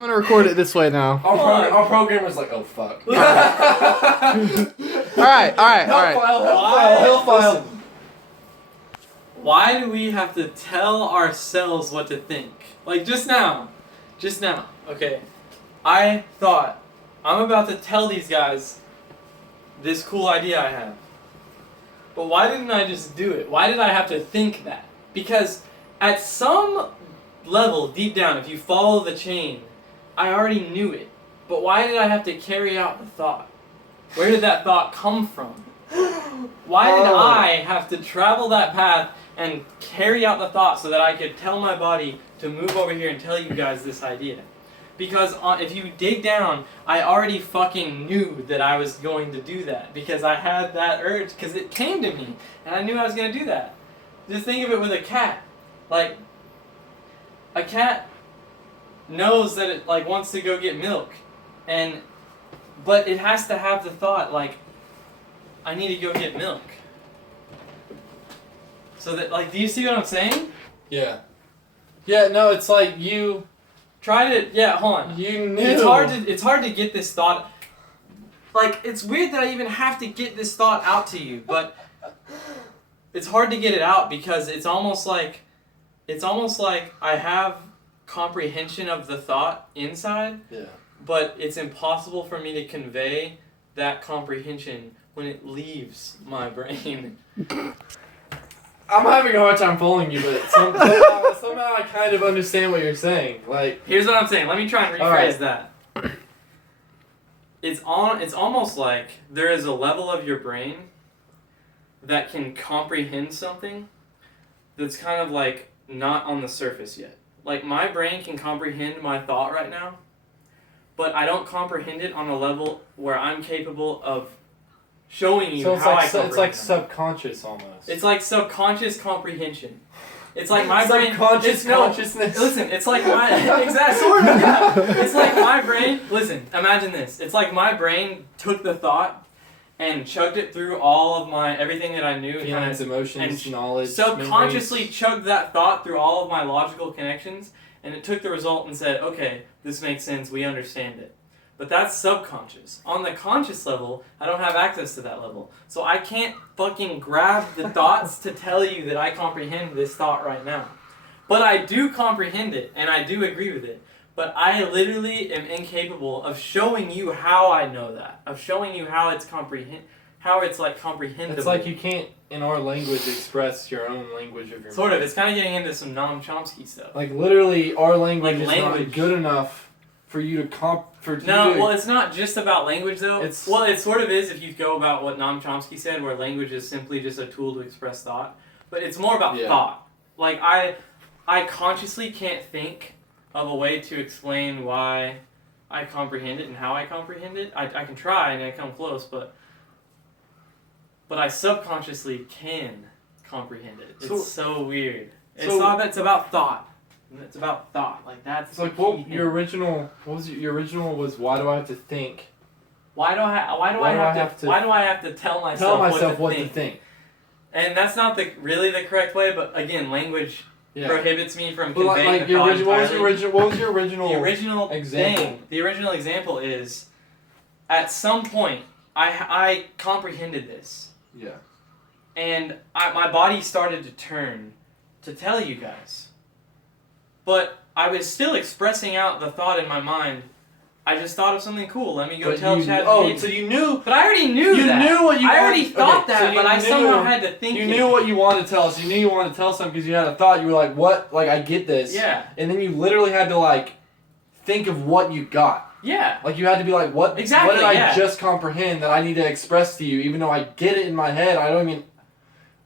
I'm gonna record it this way now. Our programmer's like, oh fuck. Alright. Hell file. Why do we have to tell ourselves what to think? Like just now, okay, I thought, I'm about to tell these guys this cool idea I have. But why didn't I just do it? Why did I have to think that? Because at some level, deep down, if you follow the chain, I already knew it. But why did I have to carry out the thought? Where did that thought come from? Why did I have to travel that path and carry out the thought so that I could tell my body to move over here and tell you guys this idea? Because if you dig down, I already fucking knew that I was going to do that. Because I had that urge, because it came to me, and I knew I was going to do that. Just think of it with a cat. Like, a cat knows that it wants to go get milk, but it has to have the thought, I need to go get milk. So that, do you see what I'm saying? Yeah. Yeah, no, it's like you... Hold on. You knew. It's hard to get this thought. It's weird that I even have to get this thought out to you, but it's hard to get it out because it's almost like I have comprehension of the thought inside. Yeah. But it's impossible for me to convey that comprehension when it leaves my brain. I'm having a hard time following you, but somehow I kind of understand what you're saying. Here's what I'm saying. Let me try and rephrase that. It's almost like there is a level of your brain that can comprehend something that's kind of not on the surface yet. My brain can comprehend my thought right now, but I don't comprehend it on a level where I'm capable of showing you how I comprehend. It's like subconscious almost. It's like subconscious comprehension. It's like my brain. Subconscious consciousness. Listen, it's like my exact sort of. Yeah. It's like my brain. Listen, imagine this. It's like my brain took the thought and chugged it through all of my everything that I knew. Feelings, emotions, knowledge. Subconsciously memories. chugged that thought through all of my logical connections, and it took the result and said, "Okay, this makes sense. We understand it." But that's subconscious. On the conscious level, I don't have access to that level. So I can't fucking grab the thoughts to tell you that I comprehend this thought right now. But I do comprehend it, and I do agree with it. But I literally am incapable of showing you how I know that. Of showing you how it's comprehensible. It's like you can't, in our language, express your own language of your Sort mind. of. It's kind of getting into some Noam Chomsky stuff. Literally, our language is language. not good enough for you to well, it's not just about language, though. It sort of is if you go about what Noam Chomsky said, where language is simply just a tool to express thought. But it's more about thought. I consciously can't think of a way to explain why I comprehend it and how I comprehend it. I can try and I come close, but I subconsciously can comprehend it. It's so weird. It's about thought. It's about thought. That's it's like what your original. What was your original? Was why do I have to think? Why do I have to tell myself what to think? And that's not really the correct way. But again, language prohibits me from conveying the thought entirely. What was your original? The original example. The original example is, at some point, I comprehended this. Yeah. And my body started to turn to tell you guys. But I was still expressing out the thought in my mind. I just thought of something cool. Let me go tell Chad. So you knew. But I already knew that. You knew what you. I already thought that, but I somehow had to think. You knew what you wanted to tell us. You knew you wanted to tell something because you had a thought. You were like, "What? I get this." Yeah. And then you literally had to think of what you got. Yeah. You had to be like, "What? Exactly. What did I just comprehend that I need to express to you?" Even though I get it in my head, I don't even.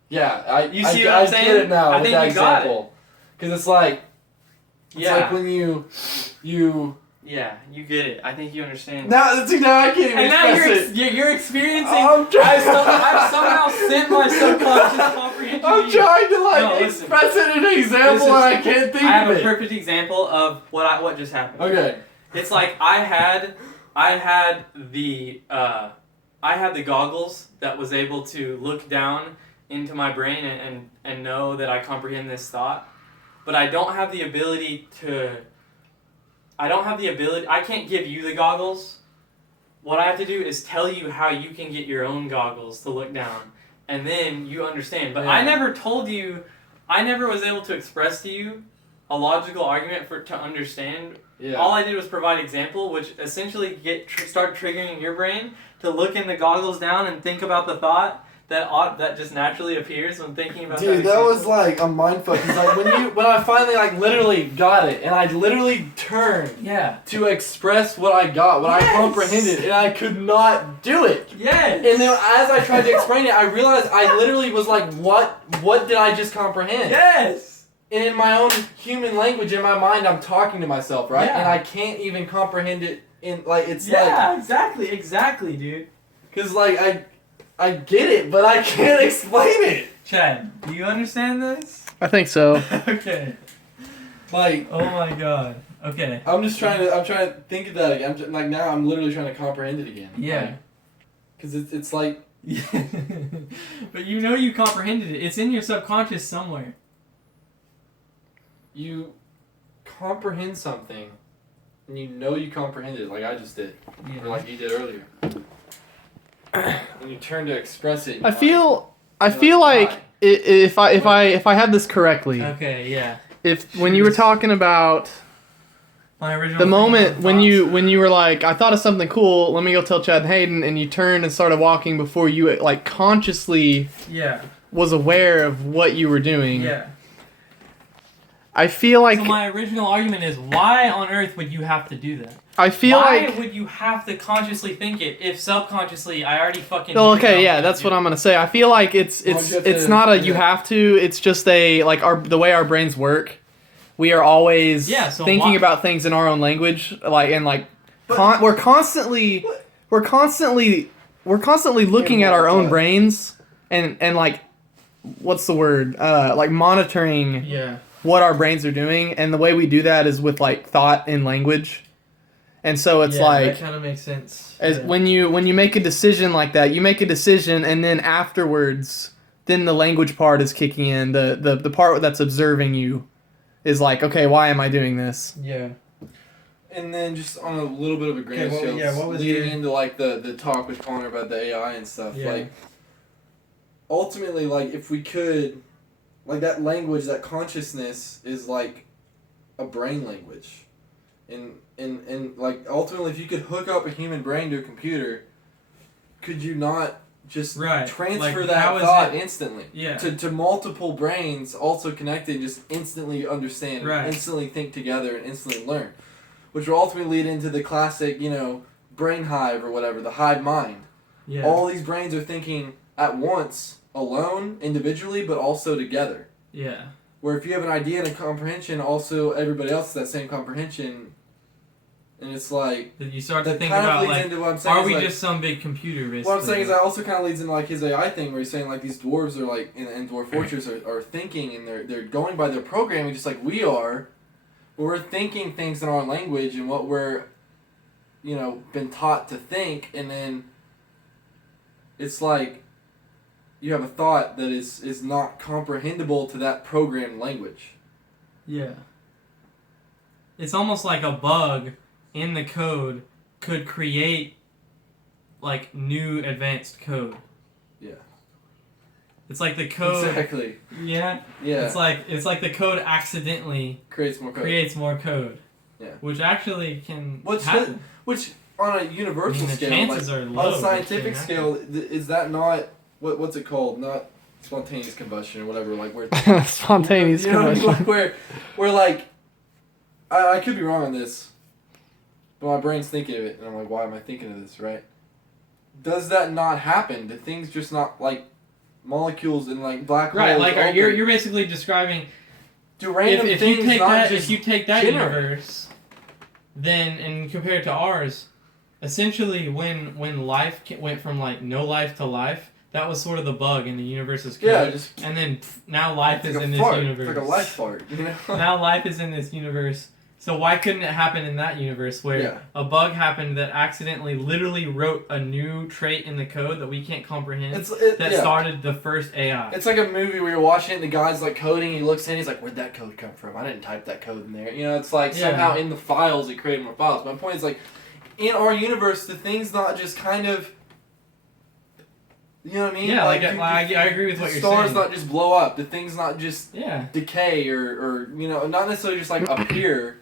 Yeah. You see what I'm saying? I get it now I with think that you got example. Because it's like. It's yeah. like when you. Yeah, you get it. I think you understand. Now I can't even express it. You're experiencing. I've somehow sent my subconscious comprehension. I'm trying to express it in an example and I can't think of it. I have a perfect example of what just happened. Okay. It's like I had the goggles that was able to look down into my brain and know that I comprehend this thought, but I don't have the ability to I don't have the ability. I can't give you the goggles. What I have to do is tell you how you can get your own goggles to look down, and then you understand. But Yeah. I never told you. I never was able to express to you a logical argument to understand. Yeah. All I did was provide example, which essentially start triggering your brain to look in the goggles down and think about the thought that just naturally appears when thinking about. Dude, that was like a mindfuck. It's like when I finally like literally got it, and I literally turned Yeah. to express what I got, what Yes! I comprehended, and I could not do it. Yes. And then as I tried to explain it, I realized I literally was like, what did I just comprehend? Yes. And in my own human language, in my mind, I'm talking to myself, right? Yeah. And I can't even comprehend it in like it's Yeah. Exactly, dude. because like I get it, but I can't explain it. Chad, do you understand this? I think so. Okay. Like Oh my god. Okay. I'm trying to think of that again. Like now I'm literally trying to comprehend it again. Yeah. Because it's like But you know you comprehended it. It's in your subconscious somewhere. you comprehend something, and you know you comprehend it, like I just did, or like you did earlier. And you turn to express it. I feel like if I have this correctly, Okay, yeah. if when you were talking about My original the thing moment was when thoughts. you were like, I thought of something cool, let me go tell Chad and Hayden, and you turned and started walking before you like consciously Yeah. was aware of what you were doing. Yeah. I feel like So my original argument is, why on earth would you have to do that? I feel why like would you have to consciously think it if subconsciously I already fucking oh, knew okay, how yeah, to that's do what it? I'm gonna say. I feel like it's Well, you have to- not a you yeah. have to. It's just a like the way our brains work. We are always Yeah, so thinking why- about things in our own language, But- we're constantly looking at our own what? brains and like what's the word like monitoring Yeah. what our brains are doing, and the way we do that is with like thought in language. And so it's like that kind of makes sense. as when you make a decision like that, you make a decision, and then afterwards, then the language part is kicking in. The part that's observing you is like, okay, why am I doing this? Yeah. And then just on a little bit of a grand Okay, scale, what was leading your- into like the talk with Connor about the AI and stuff. Yeah. Like ultimately, like if we could, like that language, that consciousness is like a brain language, and like ultimately, if you could hook up a human brain to a computer, could you not just Right. transfer Like, that how is thought it- instantly? Yeah. To multiple brains also connected, just instantly understand, Right. instantly think together, and instantly learn, which will ultimately lead into the classic, brain hive or whatever, the hive mind. Yeah. All these brains are thinking at once, alone, individually, but also together. Yeah. Where if you have an idea and a comprehension, also everybody else has that same comprehension, and it's like That you start to that think kind of about leads like, into what I'm saying. are is we like, just some big computer? Basically. what I'm saying is that also kind of leads into like his AI thing, where he's saying like these dwarves are like in Dwarf Fortress are thinking, and they're going by their programming just like we are. But we're thinking things in our language and what we're, been taught to think, and then it's like you have a thought that is not comprehensible to that programmed language. Yeah. It's almost like a bug in the code could create like new advanced code. Yeah. It's like the code. Exactly. Yeah. Yeah. It's like the code accidentally creates more code. creates more code. Yeah. Which actually can Which happen. Which on a universal I mean, the scale, chances like, are on low a that scientific can scale, is that not what's it called? Not spontaneous combustion or whatever. Like where Spontaneous you know what I mean? combustion. Like where like I could be wrong on this, but my brain's thinking of it, and I'm like, why am I thinking of this? Right? Does that not happen? Do things just not like molecules and like black holes? Right, like open? you're basically describing do random if things you take not that just if you take that generate? universe, then and compare it to ours, essentially when life went from like no life to life, that was sort of the bug in the universe's code. Yeah, just and then now life it's is like in a this fart. universe. It's like a life fart, Now life is in this universe So why couldn't it happen in that universe where Yeah. a bug happened that accidentally literally wrote a new trait in the code that we can't comprehend that started the first AI? It's like a movie where you're watching it and the guy's like coding, he looks in, he's like, where'd that code come from? I didn't type that code in there. You know, it's like somehow in the files it created more files. My point is like, in our universe, the thing's not just kind of, you know what I mean? Yeah, I agree with what you're saying. The stars not just blow up. The thing's not just Yeah. decay or you know, not necessarily just like appear.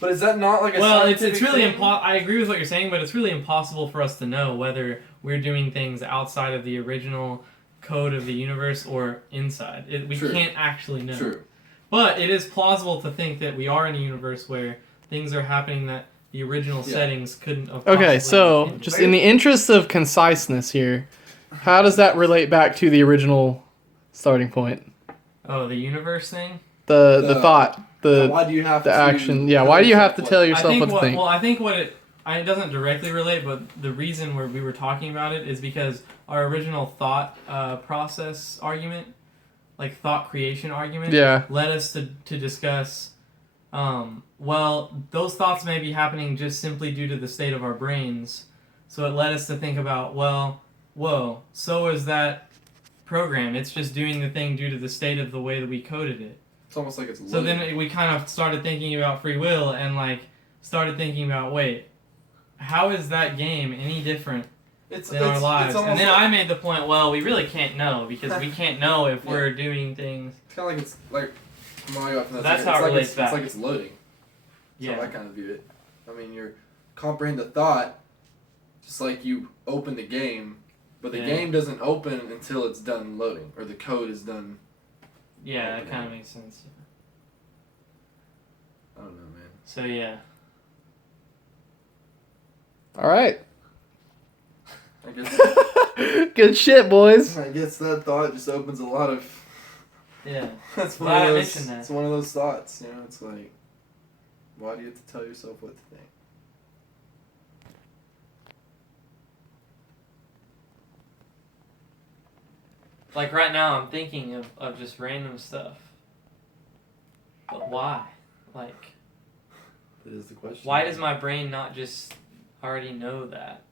But is that not like a Well, scientific it's really thing? I agree with what you're saying, but it's really impossible for us to know whether we're doing things outside of the original code of the universe or inside. We True. can't actually know. True. But it is plausible to think that we are in a universe where things are happening that the original settings couldn't have Okay, possibly so intended. just in the interest of conciseness here, how does that relate back to the original starting point? Oh, the universe thing? The thought, Why do you have the to action. Yeah, why do you have to tell yourself what to think? Well, I think it doesn't directly relate, but the reason where we were talking about it is because our original thought process argument, like thought creation argument, Yeah. led us to discuss, well, those thoughts may be happening just simply due to the state of our brains. So it led us to think about, well, whoa, so is that program. It's just doing the thing due to the state of the way that we coded it. It's almost like it's So then we kind of started thinking about free will and like started thinking about, wait, how is that game any different than our lives? And then I made the point, well, we really can't know because we can't know if we're doing things. It's kind of like it's like Mario. That's how it relates back. It's like it's loading. Yeah. So I kind of view it. I mean, you comprehend the thought, just like you open the game, but the game doesn't open until it's done loading or the code is done. Yeah, that kind of makes sense. I don't know, man. So yeah. All right. I guess. Good shit, boys. I guess that thought just opens a lot of. Yeah. That's one Glad I of those. mentioned that. It's one of those thoughts. You know, it's like, why do you have to tell yourself what to think? Like right now, I'm thinking of just random stuff. But why? Like, That is the question. why does my brain not just already know that?